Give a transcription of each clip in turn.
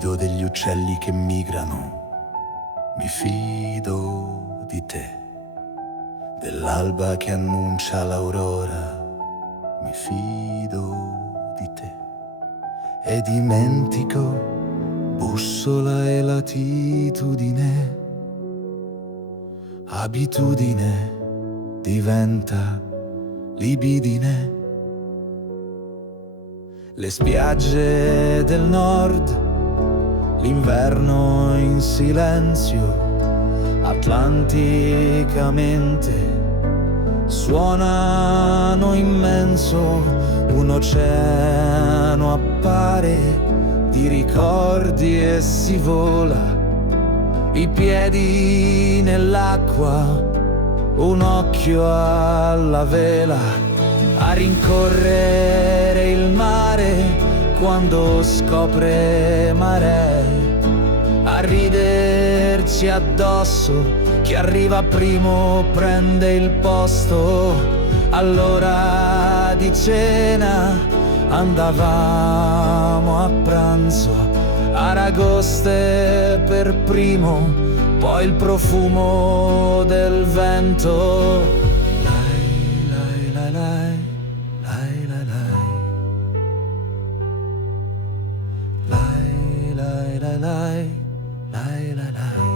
fido degli uccelli che migrano, mi fido di te, dell'alba che annuncia l'aurora, mi fido di te. E dimentico bussola e latitudine, abitudine diventa libidine. Le spiagge del nord, l'inverno in silenzio, atlanticamente suonano immenso. Un oceano appare di ricordi e si vola, i piedi nell'acqua, un occhio alla vela, a rincorrere il mare quando scopre maree, a riderci addosso, chi arriva primo prende il posto. All'ora di cena andavamo a pranzo, aragoste per primo, poi il profumo del vento. Lai, lai, lai, lai. Lai, lai, lai. Lai, lai, lai, lai. Lai, lai, lai.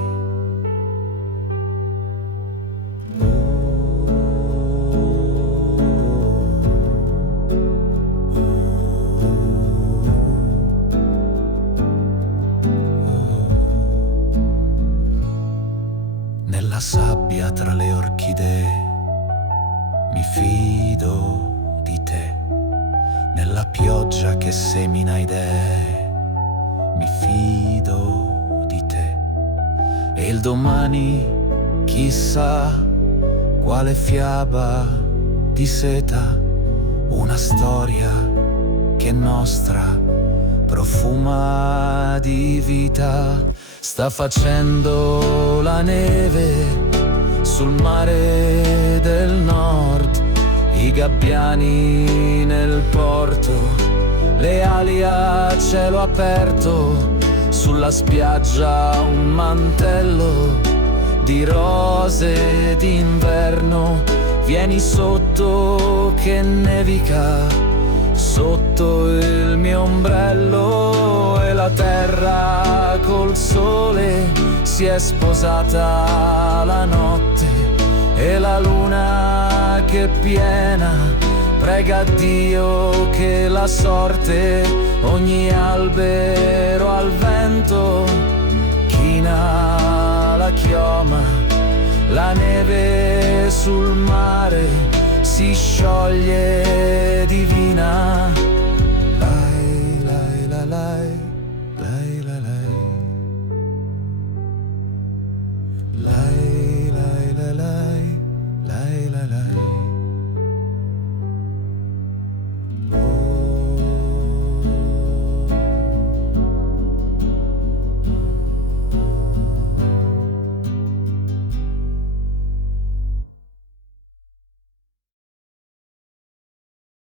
Nella sabbia tra le orchidee mi fido di te, nella pioggia che semina idee mi fido di te. E il domani chissà quale fiaba di seta, una storia che nostra profuma di vita. Sta facendo la neve sul mare del nord, i gabbiani nel porto, le ali a cielo aperto, sulla spiaggia un mantello di rose d'inverno. Vieni sotto che nevica, sotto il mio ombrello, e la terra col sole si è sposata la notte, e la luna che piena prega Dio che la sorte ogni albero al vento china la chioma, la neve sul mare si scioglie divina. Lai, lai, lai, lai. Lai, lai, lai. Lai, lai, lai, lai. Lai, lai, lai.